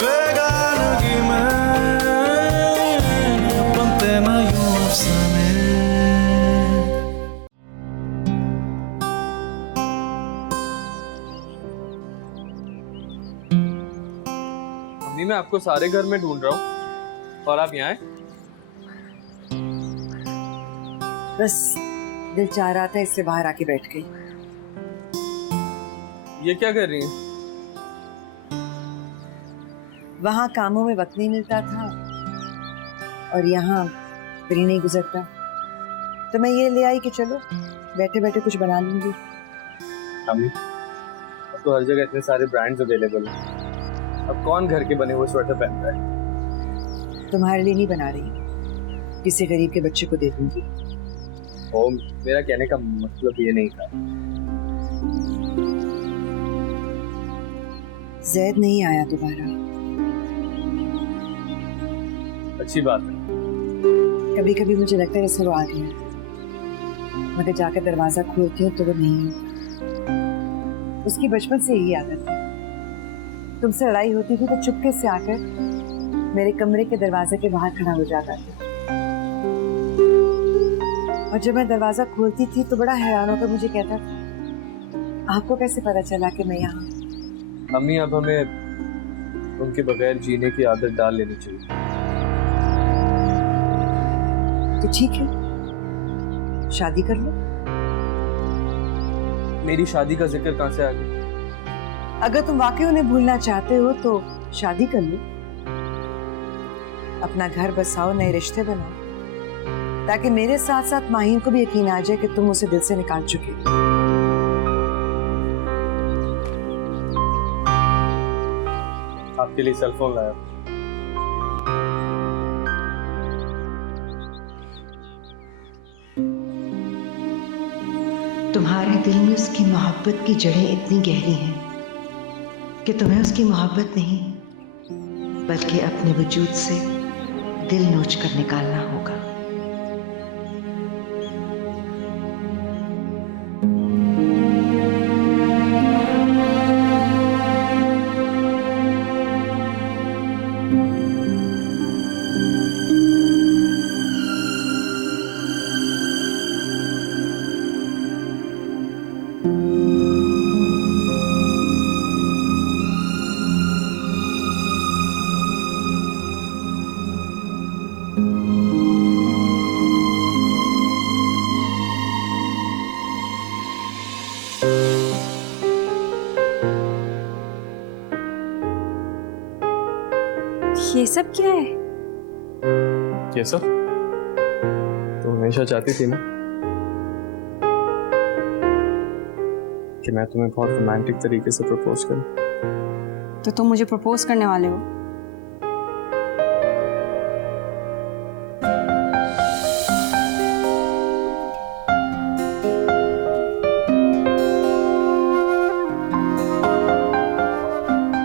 बेगानगी में बनते ना यूं अफसाने। अम्मी मैं आपको सारे घर में ढूंढ रहा हूँ और आप यहाँ हैं? बस दिल चाह रहा था इसलिए बाहर आके बैठ गई। ये क्या कर रही हैं? वहां कामों में वक्त नहीं मिलता था और यहाँ फ्री नहीं गुजरता, तो मैं ये ले आई कि चलो बैठे बैठे कुछ बना लूंगी। अम्मी अब तो हर जगह इतने सारे ब्रांड्स अवेलेबल हैं, अब कौन घर के बने हुए स्वेटर पहनता है? तुम्हारे लिए नहीं बना रही, किसी गरीब के बच्चे को दे दूंगी। ओ, मेरा कहने का मतलब ये नहीं था। जैद नहीं आया दोबारा। अच्छी बात है। कभी कभी मुझे लगता है जैसे वो आ गया, मगर जाकर दरवाजा खोलती हूँ तो वो नहीं है। उसकी बचपन से यही आदत है, तुमसे लड़ाई होती थी तो चुपके से आकर मेरे कमरे के दरवाजे के बाहर खड़ा हो जाता था, और जब मैं दरवाजा खोलती थी तो बड़ा हैरान होकर मुझे कहता था, आपको कैसे पता चला कि मैं यहाँ? अम्मी अब हमें उनके बगैर जीने की आदत डाल लेनी चाहिए। तो ठीक है, शादी कर लो। मेरी शादी का जिक्र कहाँ से आ गया? अगर तुम वाकई उन्हें भूलना चाहते हो तो शादी कर लो, अपना घर बसाओ, नए रिश्ते बनाओ, ताकि मेरे साथ साथ माहीन को भी यकीन आ जाए कि तुम उसे दिल से निकाल चुके हो। आपके लिए सेल फोन लाया। तुम्हारे दिल में उसकी मोहब्बत की जड़ें इतनी गहरी हैं कि तुम्हें उसकी मोहब्बत नहीं बल्कि अपने वजूद से दिल नोच कर निकालना होगा। ये सब क्या है? ये सब तुम हमेशा चाहती थी ना कि मैं तुम्हें बहुत रोमांटिक तरीके से प्रपोज करूं। तो तुम मुझे प्रपोज करने वाले हो?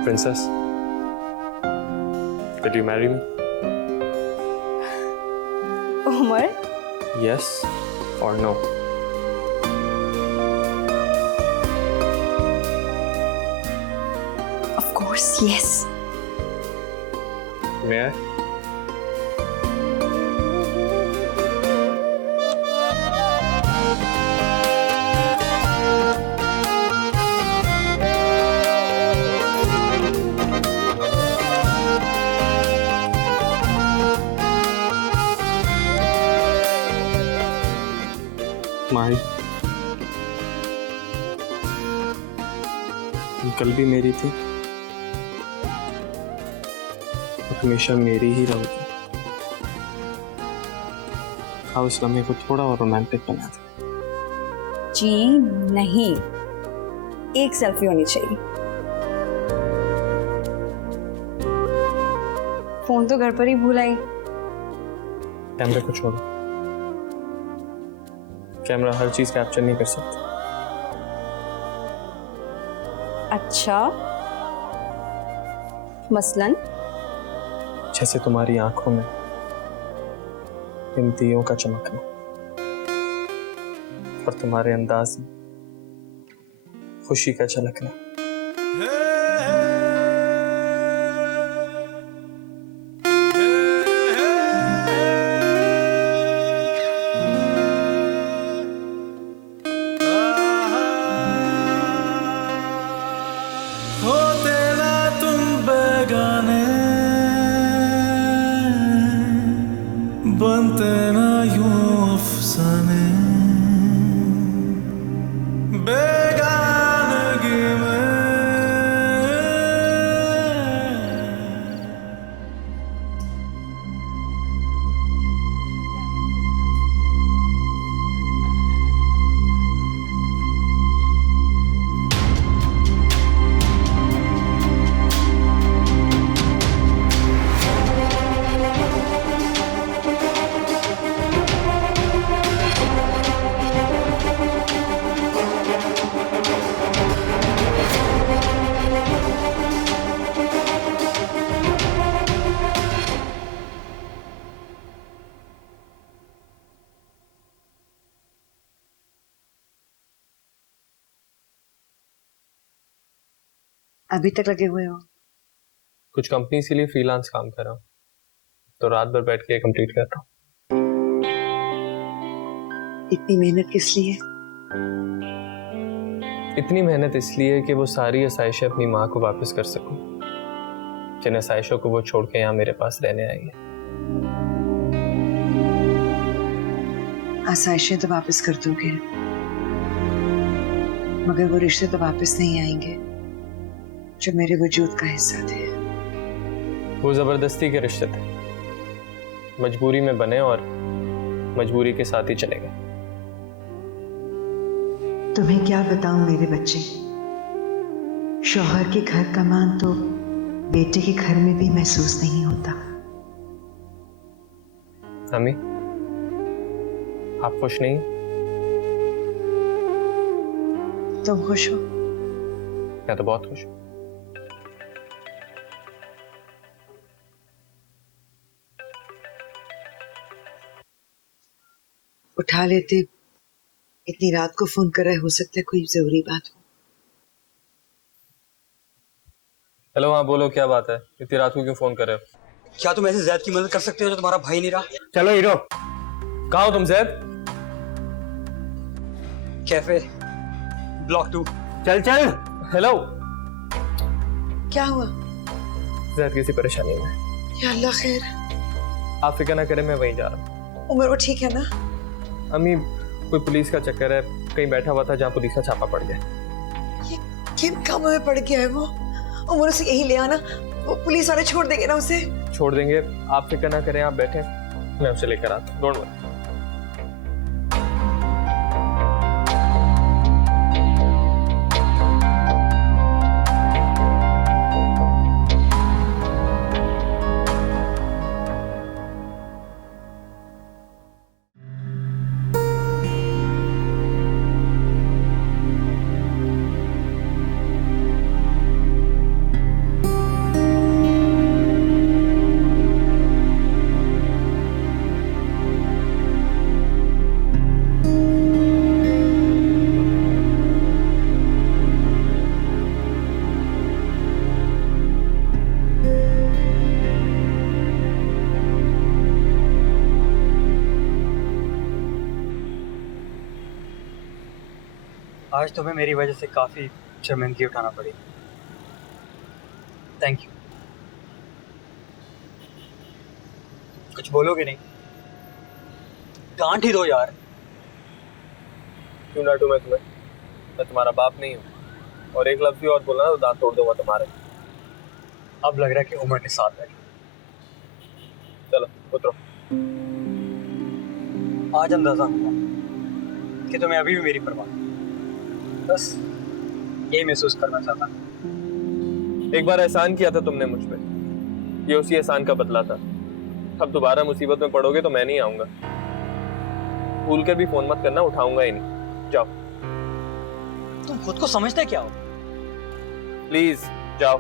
Princess, will you marry me? Umar, Yes or no? of course yes. May I? माही, तुम कल भी मेरी थी, हमेशा मेरी ही रहोगी। आओ इस लम्हे को थोड़ा और रोमांटिक बना दे। जी नहीं, एक सेल्फी होनी चाहिए। फोन तो घर पर ही भूल आई। कैमरे को छोड़ो, कैमरा हर चीज कैप्चर नहीं कर सकता। अच्छा, मसलन? जैसे तुम्हारी आंखों में इन दियों का चमकना और तुम्हारे अंदाज में खुशी का झलकना। अभी तक लगे हुए हो? कुछ कंपनीज के लिए फ्रीलांस काम कर रहा हूँ, तो रात भर बैठ के कंप्लीट कर रहा हूँ। इतनी मेहनत किस लिए? इतनी मेहनत इसलिए कि वो सारी आसाइशें अपनी माँ को वापस कर सकूं, जिन आसाइशों को वो छोड़ के यहाँ मेरे पास रहने आई है। आसाइशें तो वापस कर दोगे, मगर वो रिश्ते तो वापस नहीं आएंगे जो मेरे वजूद का हिस्सा थे। वो जबरदस्ती के रिश्ते थे, मजबूरी में बने और मजबूरी के साथ ही चले गए। तुम्हें क्या बताऊं मेरे बच्चे, शौहर के घर का मान तो बेटे के घर में भी महसूस नहीं होता। अम्मी, आप खुश नहीं? तुम खुश हो? मैं तो बहुत खुश हूँ। उठा लेते, इतनी रात को फोन कर रहे, हो सकता है कोई जरूरी बात हो। हेलो, हाँ बोलो, क्या बात है? इतनी रात को क्यों फोन कर रहे हो? क्या तुम ऐसे जैद की मदद कर सकते हो जो तुम्हारा भाई नहीं रहा? चलो हीरो, कहाँ हो तुम जैद? Cafe block 2। चल चल। हेलो, क्या हुआ? जैद किसी परेशानी में? या अल्लाह खैर। आप फिक्र ना करें, मैं वहीं जा रहा हूँ। उमर वो ठीक है ना? अम्मी, कोई पुलिस का चक्कर है, कहीं बैठा हुआ था जहाँ पुलिस का छापा पड़ गया। ये किन कामों में पड़ गया है वो? उमर उसे यहीं ले आना, वो पुलिस वाले छोड़ देंगे ना उसे? छोड़ देंगे, आप फिक्र ना करें, आप बैठे, मैं उसे लेकर आता हूँ, डोंट वरी। आज तुम्हें मेरी वजह से काफी शर्मिंदगी उठाना पड़ी। Thank you. कुछ बोलोगे नहीं? डांट ही दो यार। क्यों डांटूं मैं तुम्हें? मैं तुम्हारा बाप नहीं हूँ, और एक लफ्ज़ भी और बोलना तो दांत तोड़ दूंगा तुम्हारे। अब लग रहा है कि उम्र के साथ बैठे। चलो उतरो। आज अंदाजा हुआ कि तुम्हें अभी भी मेरी परवाह है। बस ये महसूस करना चाहता। एक बार एहसान किया था तुमने मुझ पे, ये उसी एहसान का बदला था। अब दोबारा मुसीबत में पड़ोगे तो मैं नहीं आऊंगा। भूल कर भी फोन मत करना, उठाऊंगा ही नहीं। जाओ। तुम खुद को समझते क्या हो? प्लीज जाओ।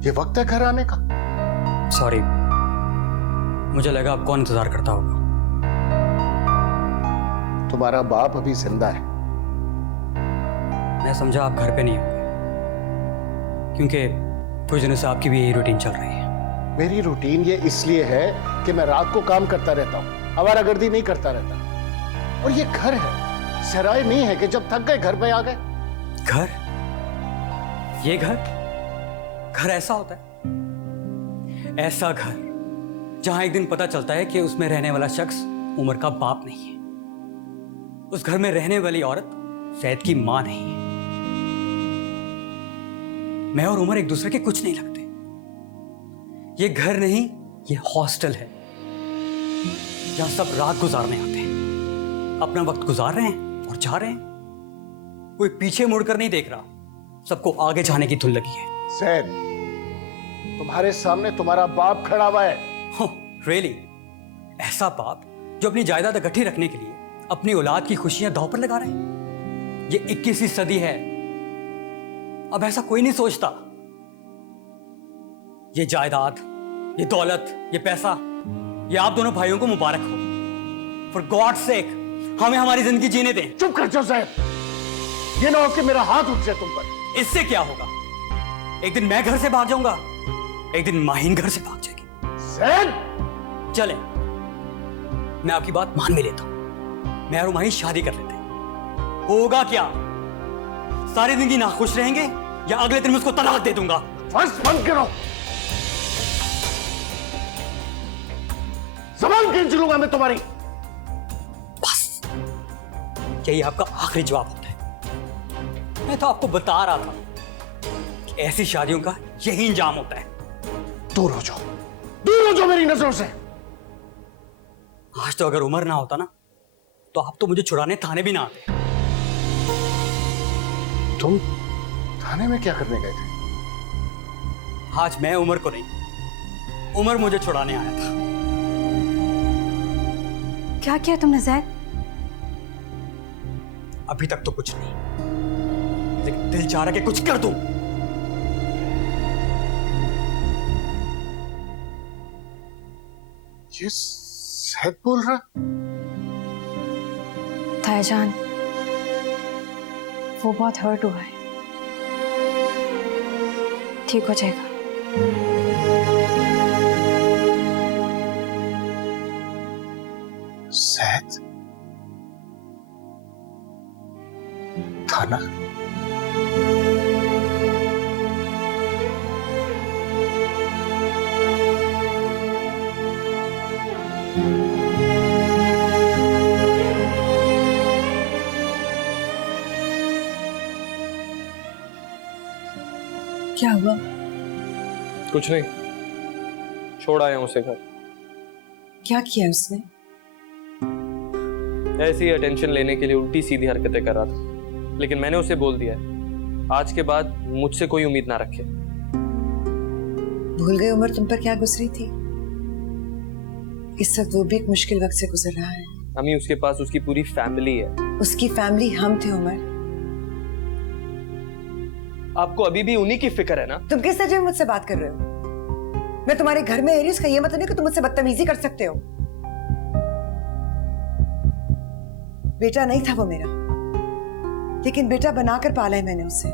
ये वक्त है घर आने का? सॉरी, मुझे लगा आप कौन इंतजार करता होगा। तुम्हारा बाप अभी जिंदा है। मैं समझा आप घर पे नहीं होंगे, क्योंकि कुछ दिनों से आपकी भी यही रूटीन चल रही है। मेरी रूटीन ये इसलिए है कि मैं रात को काम करता रहता हूँ, आवारागर्दी नहीं करता रहता। और ये घर है, सराय नहीं है कि जब थक गए घर पे आ गए। घर? ये घर ऐसा होता है? ऐसा घर जहां एक दिन पता चलता है कि उसमें रहने वाला शख्स उमर का बाप नहीं है। उस घर में रहने वाली औरत सैयद की मां नहीं है। मैं और उमर एक दूसरे के कुछ नहीं लगते। ये घर नहीं, ये हॉस्टल है जहां सब रात गुजारने आते हैं, अपना वक्त गुजार रहे हैं और जा रहे हैं, कोई पीछे मुड़कर नहीं देख रहा, सबको आगे जाने की धुन लगी है। सैद, तुम्हारे सामने तुम्हारा बाप खड़ा हुआ है। रियली? ऐसा बाप जो अपनी जायदाद इकट्ठी रखने के लिए अपनी औलाद की खुशियां दांव पर लगा रहे हैं? ये 21वीं सदी है, अब ऐसा कोई नहीं सोचता। ये जायदाद, ये दौलत, ये पैसा, ये आप दोनों भाइयों को मुबारक हो। फॉर गॉड सेक हमें हमारी जिंदगी जीने दें। चुप कर जाओ सैद, ये ना हो कि मेरा हाथ उठ जाए तुम पर। इससे क्या होगा? एक दिन मैं घर से भाग जाऊंगा, एक दिन माहिन घर से भाग जाएगी। सैद, चले, मैं आपकी बात मान भी लेता हूं, मैं और माहिन शादी कर लेते हैं। होगा क्या? सारी जिंदगी नाखुश रहेंगे या अगले दिन मैं उसको तलाक दे दूंगा? बस बंद करो, जबान खींच लूंगा मैं तुम्हारी। बस यही आपका आखिरी जवाब होता है। मैं तो आपको बता रहा था कि ऐसी शादियों का यही इंजाम होता है। दूर हो जाओ, दूर हो जाओ मेरी नजरों से। आज तो अगर उम्र ना होता ना, तो आप तो मुझे छुड़ाने थाने भी ना आते। तुम थाने में क्या करने गए थे? आज मैं उमर को नहीं, उमर मुझे छुड़ाने आया था। क्या किया तुमने जैद? अभी तक तो कुछ नहीं, लेकिन दिल चाह रहा कि कुछ कर दूं। ये सैद बोल रहा? तायाजान, वो बहुत हर्ट हुआ है, ठीक हो जाएगा। सैद? थाना? क्या हुआ? कुछ नहीं, छोड़ आया हूं उसे घर। क्या किया उसने? ऐसी अटेंशन लेने के लिए उल्टी सीधी हरकतें कर रहा था, लेकिन मैंने उसे बोल दिया है आज के बाद मुझसे कोई उम्मीद ना रखे। भूल गई उमर तुम पर क्या गुजरी थी? इस वक्त वो भी एक मुश्किल वक्त से गुजर रहा है। अम्मी, उसके पास उसकी पूरी फैमिली है। उसकी फैमिली हम थे उमर। आपको अभी भी उन्हीं की फिक्र है ना? तुम किस तरह मुझसे बात कर रहे हो? मैं तुम्हारे घर में आ रही हूं, इसका ये मतलब नहीं कि तुम मुझसे बदतमीजी कर सकते हो। बेटा नहीं था वो मेरा, लेकिन बेटा बनाकर पाला है मैंने उसे।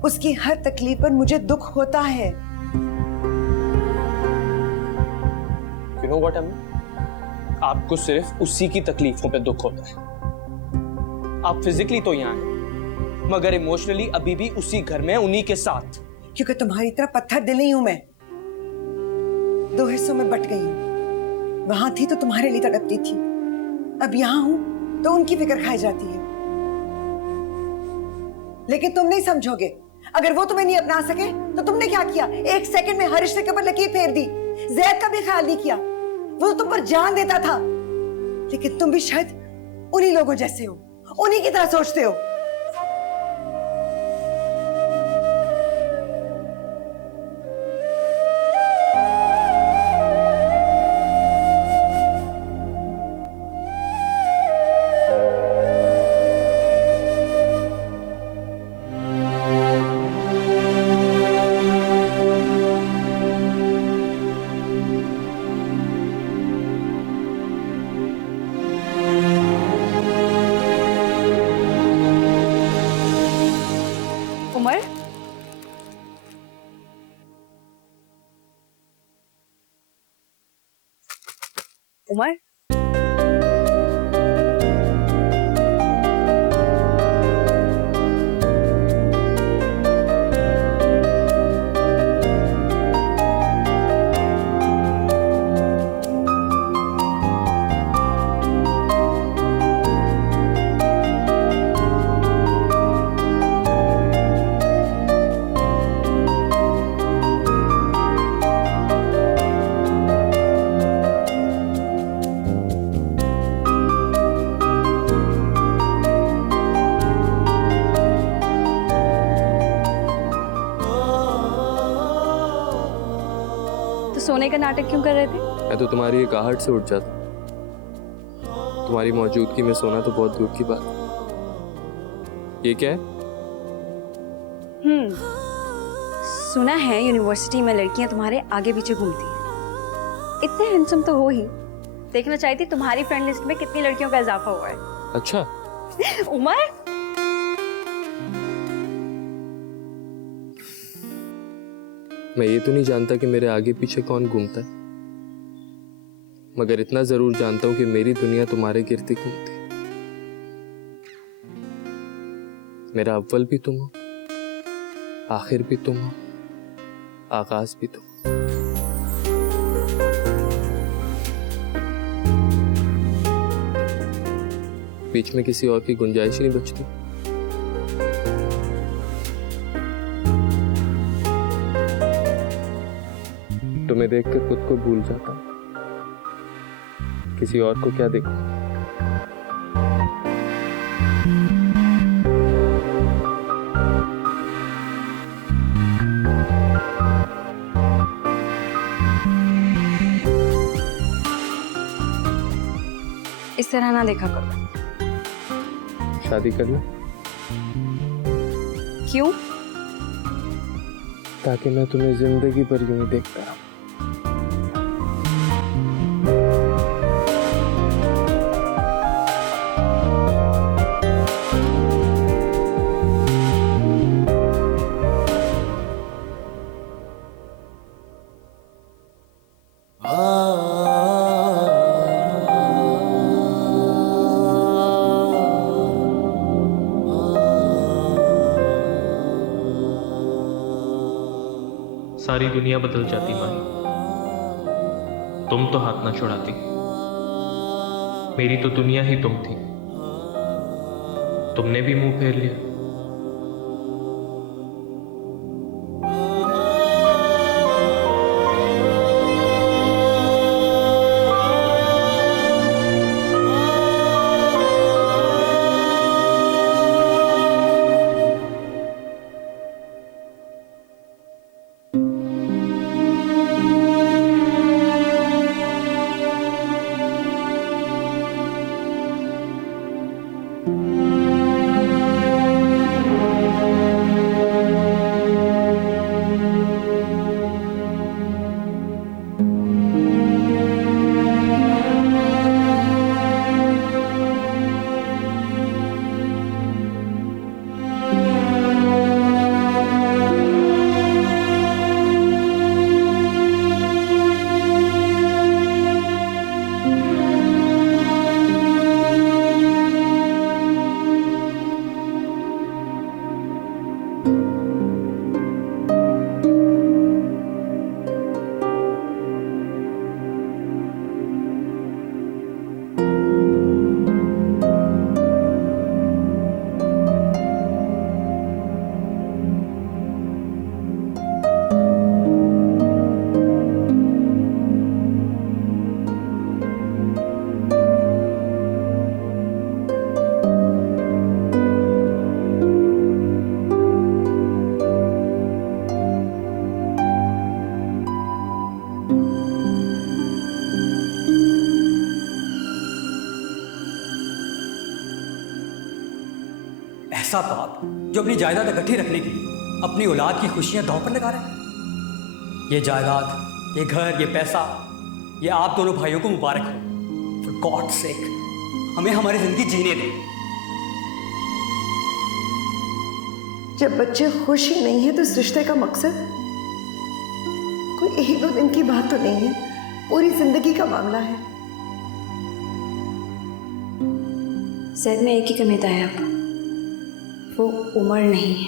उसकी हर तकलीफ पर मुझे दुख होता है। You know what, अम्मी? आपको सिर्फ उसी की तकलीफों पे दुख होता है। आप फिजिकली तो यहाँ हैं, मगर इमोशनली अभी भी उसी घर में उन्हीं के साथ। क्योंकि तुम्हारी तरह पत्थर दिल नहीं हूं मैं। 2 हिस्सों में बट गई हूं। वहां थी तो तुम्हारे लिए तड़पती थी, अब यहां हूं तो उनकी फिक्र खाई जाती है। लेकिन तुम नहीं समझोगे। अगर वो तुम्हें नहीं अपना सके तो तुमने क्या किया? 1 सेकंड में हर रिश्ते के ऊपर लकीर फेर दी। जैद का भी ख्याल नहीं किया, वो तुम पर जान देता था। लेकिन तुम भी शायद उन्हीं लोगों जैसे हो, उन्हीं की तरह सोचते हो। उमर, उमर, सोने का नाटक क्यों कर रहे थे? मैं तो तुम्हारी एक आहट से उठ जाता। तुम्हारी मौजूदगी में सोना तो बहुत दूर की बात है। ये क्या है? सुना है यूनिवर्सिटी में लड़कियां तुम्हारे आगे पीछे घूमती हैं। इतने हैंडसम तो हो ही। देखना चाहती थी तुम्हारी फ्रेंड लिस्ट में कितनी लड़कियों का इजाफा हुआ है। अच्छा, उमर, मैं ये तो नहीं जानता कि मेरे आगे पीछे कौन घूमता है, मगर इतना जरूर जानता हूं कि मेरी दुनिया तुम्हारे गिरती घूमती। मेरा अव्वल भी तुम हो, आखिर भी तुम हो, आगाज भी तुम। बीच में किसी और की गुंजाइश ही नहीं बचती। तुम्हें देखकर खुद को भूल जाता, किसी और को क्या देखूं। इस तरह ना देखा करो। शादी करना? क्यों? ताकि मैं तुम्हें जिंदगी भर यूं ही देखता रहूं। सारी दुनिया बदल जाती माही, तुम तो हाथ ना छुड़ाती। मेरी तो दुनिया ही तुम थी, तुमने भी मुंह फेर लिया। ऐसा बाप जो अपनी जायदाद इकट्ठी रखने के लिए अपनी औलाद की खुशियां दांव पर लगा रहे हैं। ये जायदाद, ये घर, ये पैसा, ये आप दोनों भाइयों को मुबारक हो। फॉर गॉड सेक, हमें हमारी जिंदगी जीने दें। जब बच्चे खुश ही नहीं है तो इस रिश्ते का मकसद कोई एक दो दिन की बात तो नहीं है, पूरी जिंदगी का मामला है। शायद में एक ही कमी है आपको, वो उम्र नहीं है।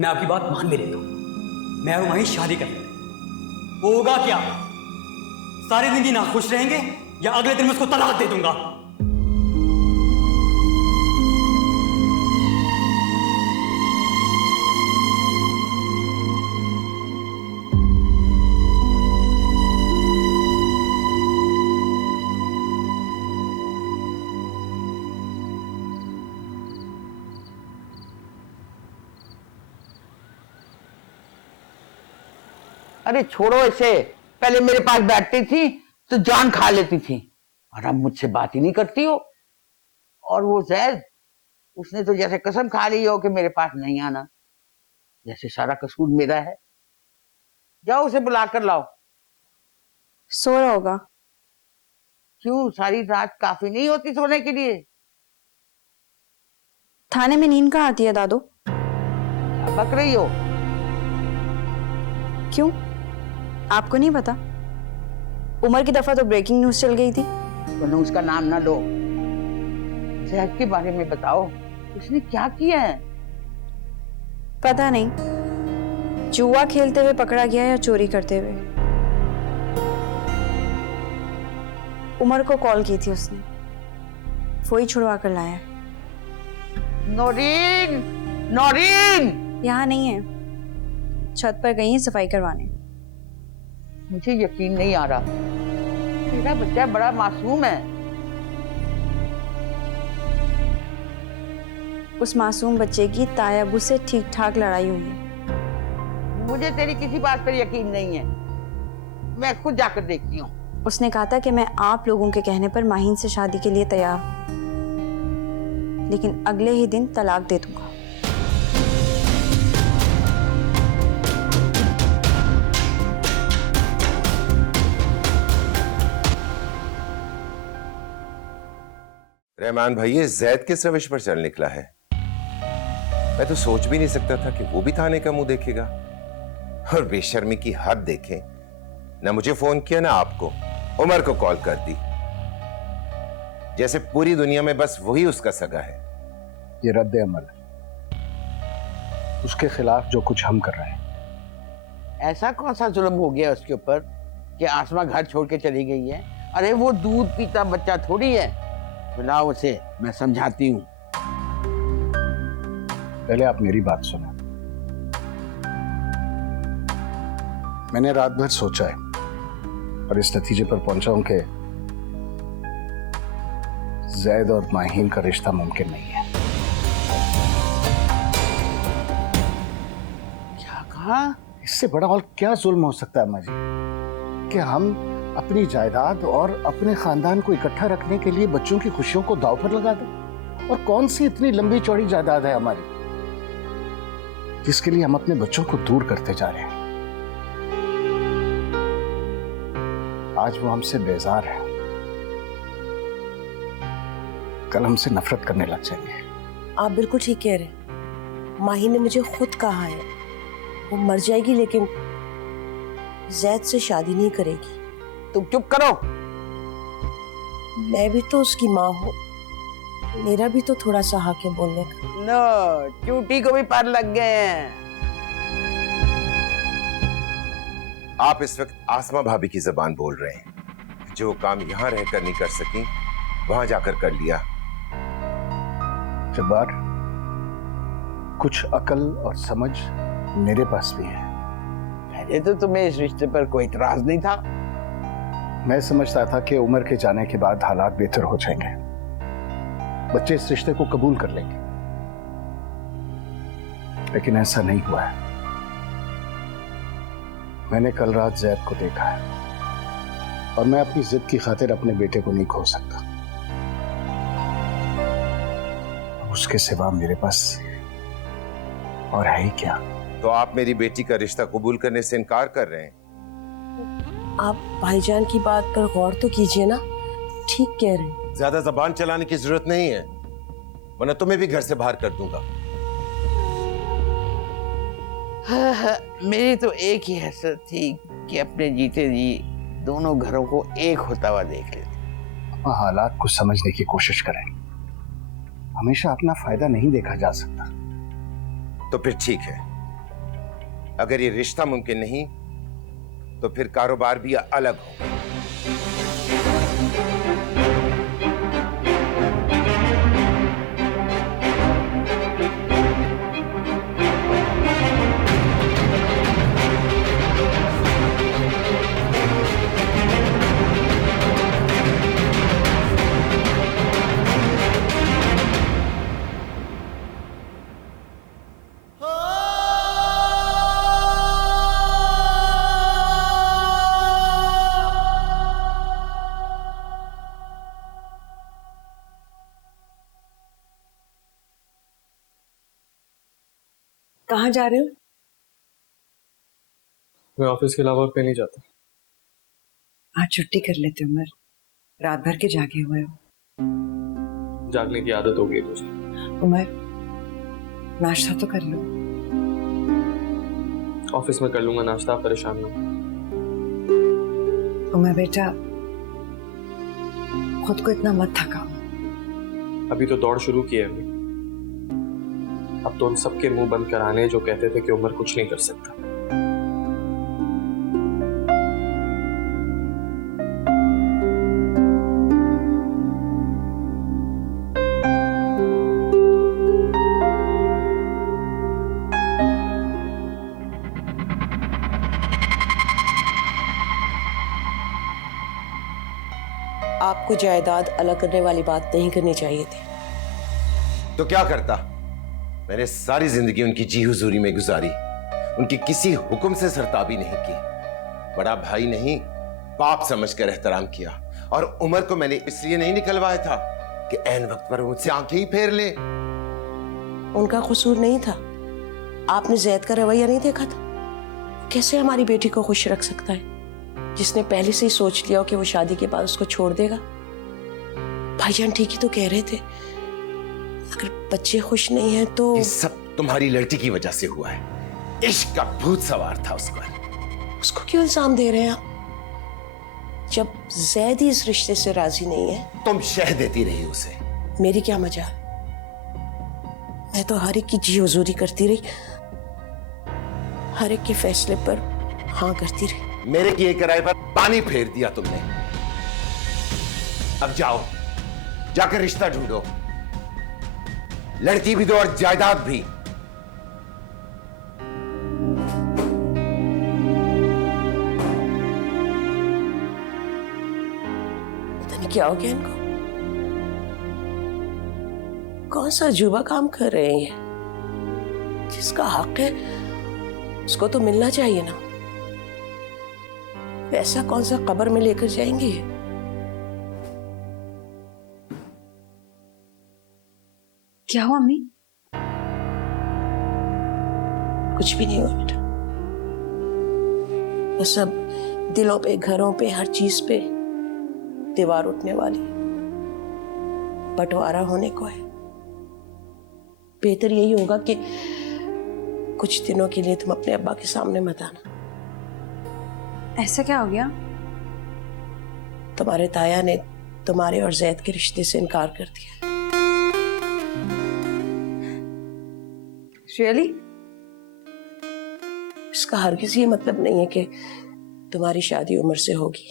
मैं आपकी बात मान भी लेता हूं, मैं और वहीं शादी कर लेंगे। वो होगा क्या? सारी जिंदगी नाखुश रहेंगे या अगले दिन मैं उसको तलाक दे दूंगा। अरे छोड़ो इसे, पहले मेरे पास बैठती थी तो जान खा लेती थी, और अब मुझसे बात ही नहीं करती हो। और वो जैद, उसने तो जैसे कसम खा ली हो कि मेरे पास नहीं आना, जैसे सारा कसूर मेरा है। जाओ उसे बुला कर लाओ। सो रहा होगा। क्यों, सारी रात काफी नहीं होती सोने के लिए? थाने में नींद कहाँ आती है दादू? क्या बक रही हो? क्यों, आपको नहीं पता? उमर की दफा तो ब्रेकिंग न्यूज चल गई थी। तुमने उसका नाम ना लो, जैद के बारे में बताओ, उसने क्या किया है? पता नहीं, जुआ खेलते हुए पकड़ा गया या चोरी करते हुए। उमर को कॉल की थी उसने, वो ही छुड़वा कर लाया। नौरीन, नौरीन! यहाँ नहीं है, छत पर गई है सफाई करवाने। मुझे यकीन नहीं आ रहा, मेरा बच्चा बड़ा मासूम है। उस मासूम बच्चे की तायाबू से ठीक ठाक लड़ाई हुई है। मुझे तेरी किसी बात पर यकीन नहीं है, मैं खुद जाकर देखती हूँ। उसने कहा था कि मैं आप लोगों के कहने पर माहीन से शादी के लिए तैयार हूं, लेकिन अगले ही दिन तलाक दे दूंगा। रहमान भाई, ये जैद किस रविश पर चल निकला है? मैं तो सोच भी नहीं सकता था कि वो भी थाने का मुंह देखेगा। और बेशर्मी की हद देखें, ना मुझे फोन किया ना आपको, उमर को कॉल कर दी, जैसे पूरी दुनिया में बस वही उसका सगा है। ये रद्द अमल है, उसके खिलाफ जो कुछ हम कर रहे हैं। ऐसा कौन सा जुल्म हो गया उसके ऊपर कि आसमा घर छोड़ के चली गई है? अरे वो दूध पीता बच्चा थोड़ी है। बुलाओ उसे, मैं समझाती हूँ। पहले आप मेरी बात सुनो। मैंने रात भर सोचा है और इस नतीजे पर पहुंचा हूं कि जैद और माहीन का रिश्ता मुमकिन नहीं है। क्या कहा? इससे बड़ा और क्या जुल्म हो सकता है अम्मा जी, कि हम अपनी जायदाद और अपने खानदान को इकट्ठा रखने के लिए बच्चों की खुशियों को दांव पर लगा दें। और कौन सी इतनी लंबी चौड़ी जायदाद है हमारी जिसके लिए हम अपने बच्चों को दूर करते जा रहे हैं। आज वो हमसे बेजार है, कल हमसे नफरत करने लग जाएंगे। आप बिल्कुल ठीक कह रहे हैं। माही ने मुझे खुद कहा है वो मर जाएगी लेकिन जैद से शादी नहीं करेगी। तुम चुप करो। मैं भी तो उसकी माँ हूँ, मेरा भी तो थोड़ा सा हक है बोलने का। नो, चूटी को भी पर लग गए हैं। आप इस वक्त आसमा भाभी की जबान बोल रहे हैं। जो काम यहां रहकर नहीं कर सकी, वहां जाकर कर लिया। जब्बार, कुछ अकल और समझ मेरे पास भी है। पहले तो तुम्हें इस रिश्ते पर कोई इतराज नहीं था। मैं समझता था कि उम्र के जाने के बाद हालात बेहतर हो जाएंगे, बच्चे इस रिश्ते को कबूल कर लेंगे, लेकिन ऐसा नहीं हुआ है। मैंने कल रात जैद को देखा है और मैं अपनी जिद की खातिर अपने बेटे को नहीं खो सकता। उसके सिवा मेरे पास और है ही क्या? तो आप मेरी बेटी का रिश्ता कबूल करने से इनकार कर रहे हैं? आप भाईजान की बात पर गौर तो कीजिए ना, ठीक कह रहे हैं। ज्यादा जबान चलाने की जरूरत नहीं है, वरना तुम्हें भी घर से बाहर कर दूंगा। हाँ, मेरी तो एक ही हैसियत थी कि अपने जीते जी दोनों घरों को एक होता हुआ देख लेते। हालात को समझने की कोशिश करें, हमेशा अपना फायदा नहीं देखा जा सकता। तो फिर ठीक है, अगर ये रिश्ता मुमकिन नहीं तो फिर कारोबार भी अलग होगा। कहाँ जा रहे हो? मैं ऑफिस के अलावा और कहीं नहीं जाता। आज छुट्टी कर लेते उमर, रात भर के जागे हुए हो। जागने की आदत हो गई है मुझे। उमर, नाश्ता तो कर लो। ऑफिस में कर लूंगा नाश्ता, आप परेशान ना हो। उमर बेटा, खुद को इतना मत थकाओ। अभी तो दौड़ शुरू की है अम्मी। अब तो उन सबके मुंह बंद कराने जो कहते थे कि उमर कुछ नहीं कर सकता। आपको जायदाद अलग करने वाली बात नहीं करनी चाहिए थी। तो क्या करता? मैंने सारी जिंदगी उनकी जी हुजूरी में गुजारी, उनकी किसी हुक्म से सरताबी नहीं की। बड़ा भाई नहीं, बाप समझकर एहतराम किया। और उमर को मैंने इसलिए नहीं निकलवाया था कि ऐन वक्त पर मुझसे आंखें ही फेर ले। उनका कसूर नहीं था। आपने जैद का रवैया नहीं देखा था? कैसे हमारी बेटी को खुश रख सकता है जिसने पहले से ही सोच लिया हो कि वो शादी के बाद उसको छोड़ देगा? भाईजान ठीक ही तो कह रहे थे, अगर बच्चे खुश नहीं हैं तो। ये सब तुम्हारी लड़की की वजह से हुआ है। इश्क का भूत सवार था उस पर। उसको क्यों इल्जाम दे रहे हैं आप? जब जैद ही इस रिश्ते से राजी नहीं है। तुम शह देती रही उसे। मेरी क्या मजाल? मैं तो हर एक की जी हुजूरी करती रही, हर एक के फैसले पर हाँ करती रही। मेरे किए किराए पर पानी फेर दिया तुमने। अब जाओ, जाकर रिश्ता ढूंढो, लड़की भी दो और जायदाद भी। पता नहीं क्या हो गया इनको, कौन सा अजूबा काम कर रहे हैं ये? जिसका हक है उसको तो मिलना चाहिए ना। पैसा कौन सा कब्र में लेकर जाएंगे? क्या हुआ अम्मी? कुछ भी नहीं हुआ बेटा, बस अब दिलों पे, घरों पे, हर चीज पे दीवार उठने वाली, बंटवारा होने को है। बेहतर यही होगा कि कुछ दिनों के लिए तुम अपने अब्बा के सामने मत आना। ऐसा क्या हो गया? तुम्हारे ताया ने तुम्हारे और जैद के रिश्ते से इनकार कर दिया। रियली? इसका हरगिज ये मतलब नहीं है कि तुम्हारी शादी उम्र से होगी।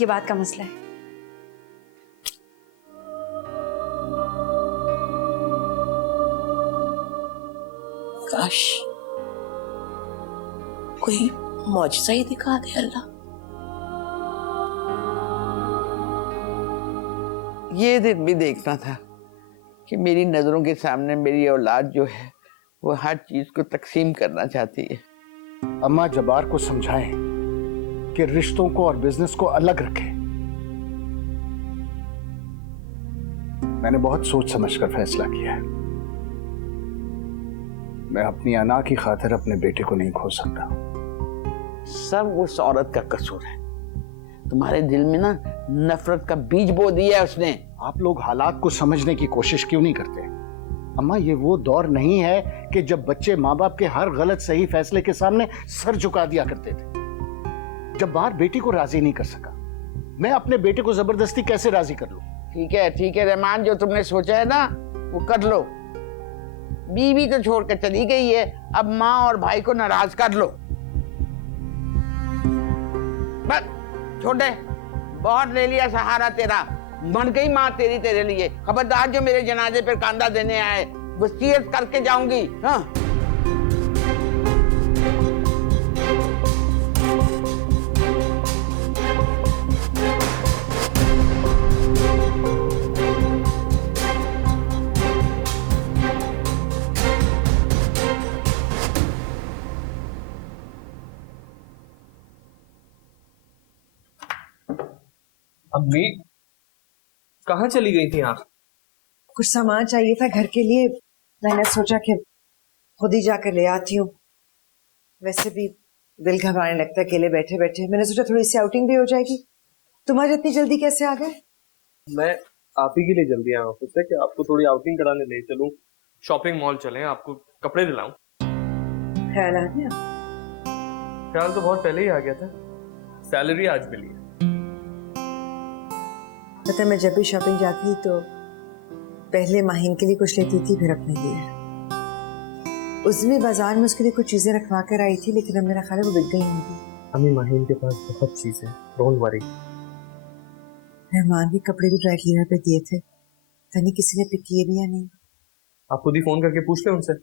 ये बात का मसला है। काश कोई मौजज़ा ही दिखा दे अल्लाह। ये दिन भी देखना था कि मेरी नजरों के सामने मेरी औलाद जो है वो हर चीज को तकसीम करना चाहती है। अम्मा जब्बार को समझाएं कि रिश्तों को और बिजनेस को अलग रखें। मैंने बहुत सोच समझकर फैसला किया है। मैं अपनी अना की खातिर अपने बेटे को नहीं खो सकता। सब उस औरत का कसूर है। तुम्हारे दिल में ना नफरत का बीज बो दिया है उसने। आप लोग हालात को समझने की कोशिश क्यों नहीं करते? अम्मा, ये वो दौर नहीं है कि जब बच्चे माँ बाप के हर गलत सही फैसले के सामने सर झुका दिया करते थे। जब बाहर बेटी को राजी नहीं कर सका, मैं अपने बेटे को जबरदस्ती कैसे राजी कर लूं? ठीक है रहमान, जो तुमने सोचा है ना वो कर लो। बीवी तो छोड़ कर चली गई है, अब माँ और भाई को नाराज कर लो। बस छोटे, बहुत ले लिया सहारा तेरा, बन गई माँ तेरी तेरे लिए। खबरदार जो मेरे जनाजे पर कांदा देने आए, वसीयत करके जाऊंगी। हाँ, अम्मी कहाँ चली गई थी आप? कुछ सामान चाहिए था घर के लिए, मैंने सोचा कि खुद ही जाकर ले आती हूँ। वैसे भी दिल घबराने लगता है अकेले बैठे बैठे। मैंने सोचा थोड़ी सी आउटिंग भी हो जाएगी। तुम्हारे इतनी जल्दी कैसे आ गए? मैं आप ही के लिए जल्दी आया ऑफिस से कि आपको थोड़ी आउटिंग कराने ले चलूं, शॉपिंग मॉल चलें, आपको कपड़े दिलाऊं। ख्याल आ गया? ख्याल तो बहुत पहले ही आ गया था। सैलरी आज मिली है। पता है, मैं जब भी शॉपिंग जाती तो पहले माहिन के लिए कुछ लेती थी, फिर अपने लिए। उस दिन भी बाजार में उसके लिए कुछ चीजें रखवा कर आई थी, लेकिन अब मेरा ख्याल है वो बिक गई होंगी। अम्मी माहिन के पास बहुत चीजें, डोंट वरी। रहमान के कपड़े भी ड्राई क्लीनर पे दिए थे, तनी किसी ने पिक किए भी या नहीं। आप खुद ही फोन करके पूछ ले उनसे।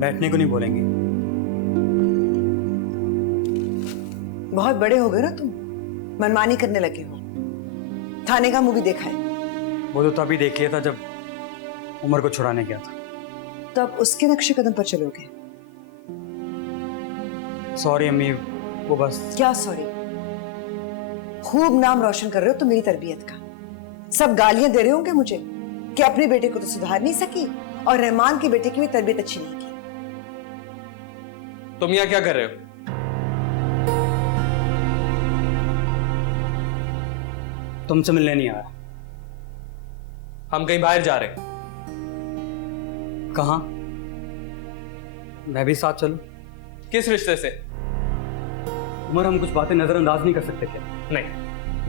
बैठने को नहीं बोलेंगे। बहुत बड़े हो गए ना तुम, मनमानी करने लगे हो। थाने का मूवी देखा है? वो तो तभी देख लिया था जब उमर को छुड़ाने गया था। तो अब उसके नक्शे कदम पर चलोगे? सॉरी अम्मी, वो बस। क्या सॉरी? खूब नाम रोशन कर रहे हो तुम मेरी तरबियत का। सब गालियां दे रहे होंगे मुझे कि अपने बेटे को तो सुधार नहीं सकी और रहमान के बेटे की भी तरबियत अच्छी नहीं की। तुम यहाँ क्या कर रहे हो? तुमसे मिलने नहीं आया। हम कहीं बाहर जा रहे हैं। कहाँ? मैं भी साथ चलूं? किस रिश्ते से? उमर, हम कुछ बातें नजरअंदाज नहीं कर सकते क्या? नहीं,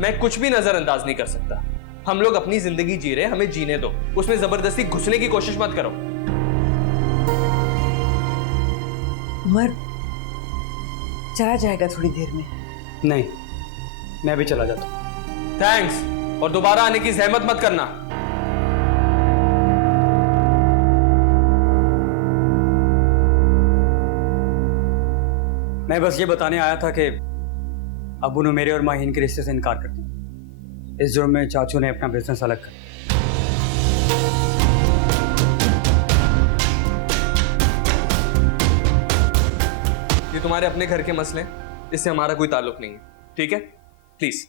मैं कुछ भी नजरअंदाज नहीं कर सकता। हम लोग अपनी जिंदगी जी रहे हैं, हमें जीने दो। उसमें जबरदस्ती घुसने की कोशिश मत करो। उमर चला जाएगा थोड़ी देर में। नहीं, मैं भी चला जाता हूं। थैंक्स, और दोबारा आने की जहमत मत करना। मैं बस ये बताने आया था कि अबू ने मेरे और माहिन के रिश्ते से इनकार कर दिया। इस जुर्म में चाचू ने अपना बिजनेस अलग कर। ये तुम्हारे अपने घर के मसले, इससे हमारा कोई ताल्लुक नहीं है, ठीक है? प्लीज।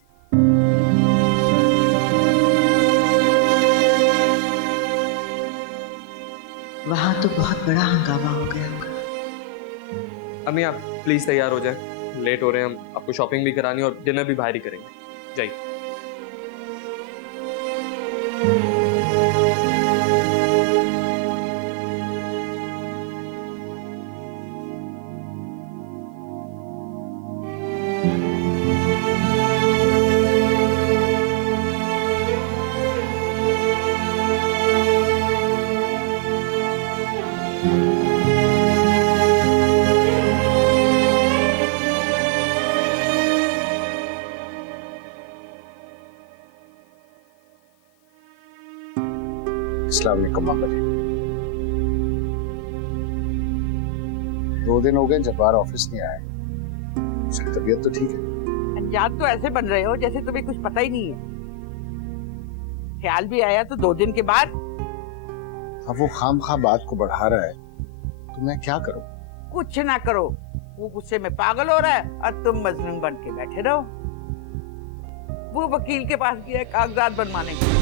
वहां तो बहुत बड़ा हंगामा हो गया होगा। अम्मी आप प्लीज तैयार हो जाए, लेट हो रहे हैं हम। आपको शॉपिंग भी करानी और डिनर भी बाहर ही करेंगे। जाइए। अस्सलाम वालेकुम मामा जी। 2 दिन हो गए जब्बार ऑफिस नहीं आए। उसकी तबीयत तो ठीक है? अनजान तो ऐसे बन रहे हो जैसे तुम्हें कुछ पता ही नहीं है। ख्याल भी आया तो 2 दिन के बाद। अब वो खामखा बात को बढ़ा रहा है तो मैं क्या करूं? कुछ ना करो, वो गुस्से में पागल हो रहा है और तुम मजनून बन के बैठे रहो। वो वकील के पास गया कागजात बनवाने के लिए।